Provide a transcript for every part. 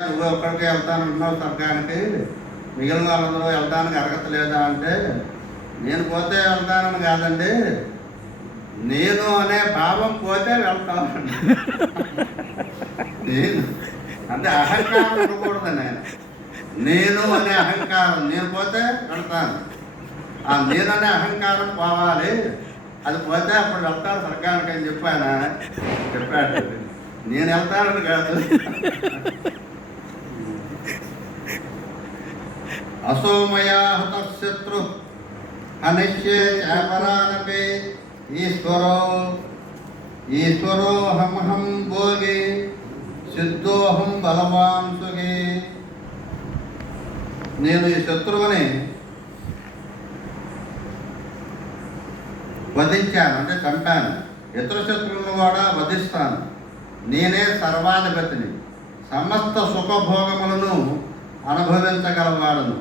నువ్వు ఒక్కడికి వెళ్తానంటున్నావు స్వర్గానికి, మిగిలిన వాళ్ళందరూ వెళ్ళడానికి అర్హత లేదా అంటే, నేను పోతే వెళ్తానని కాదండి, నేను అనే భావం పోతే వెళ్తానండి. నేను అంటే అహంకారం ఉండకూడదు. నేను అనే అహంకారం, నేను పోతే వెళ్తాను. ఆ నేను అనే అహంకారం పోవాలి, అది పోతే అప్పుడు వెళ్తాను స్వర్గానికి అని చెప్పాడు. నేను వెళ్తానని కాదు. అసోమయా హతశత్రు హనిష్యే చాపరానపే ఈశ్వరోహమహం భోగి సిద్ధోహం బలవాన్ సుఖే. నేను ఈ శత్రువుని వధించాను అంటే చంపాను, ఇతర శత్రువులను కూడా వధిస్తాను. నేనే సర్వాధిపతిని, సమస్త సుఖభోగములను అనుభవించగలవాడును.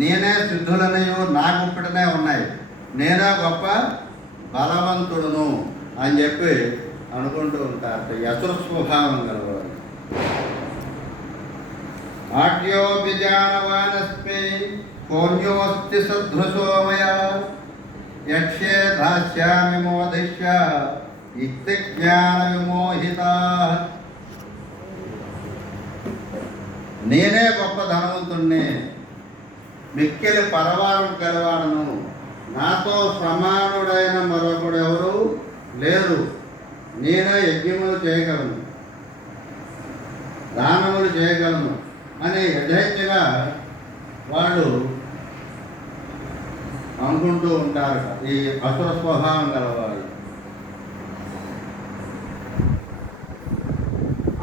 నేనే సిద్ధులనియు నా గుప్పిటనే ఉన్నాయి, నేనే గొప్ప బలవంతుడును అని చెప్పి అనుకుంటూ ఉంటారు. యశుర స్వభావం గలవాడు. ఆట్యో విజానవానస్మి పుణ్యోస్తి సదృశోమయ యక్షే దాస్యామి మోదిష్య యుక్తి జ్ఞాన విమోహిత. నేనే గొప్ప ధనవంతుణ్ణి, మిక్కిలి పరవారం గలవాడను, నాతో సమానుడైన మరొకడు ఎవరు లేరు. నేనే యజ్ఞములు చేయగలను, దానములు చేయగలను అని యథేచ్ఛగా వాళ్ళు అనుకుంటూ ఉంటారు ఈ అసుర స్వభావం గలవాళ్ళు.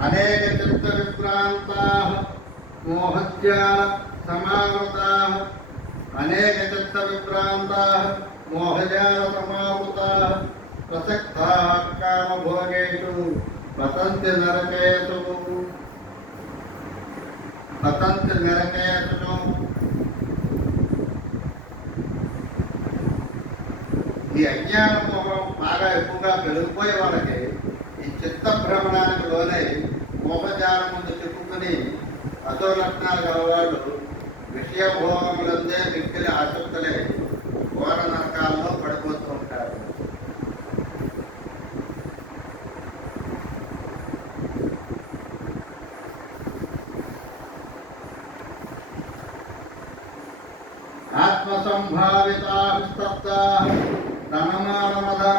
అనేక చిత్త విభ్రాంతా మోహత్య సమావృతా, అనేక చిత్త విభ్రాంతా మోహజాల సమావృతా ప్రసక్తా కామభోగేషు పతంతి నరకేషు. ఈ అజ్ఞాన మోహం బాగా ఎక్కువగా పెరిగిపోయే వాళ్ళకి ఈ చిత్త భ్రమణానికి లోనై మోహజాలం ముందు చెప్పుకుని అదో లక్షణాలు గలవాళ్ళు విషయభోగములందే మిక్కిలి ఆసక్తులే ఘోర నరకాల్లో పడిపోతూ ఉంటారు. ఆత్మసంభావితా స్తబ్దా ధనమానమదా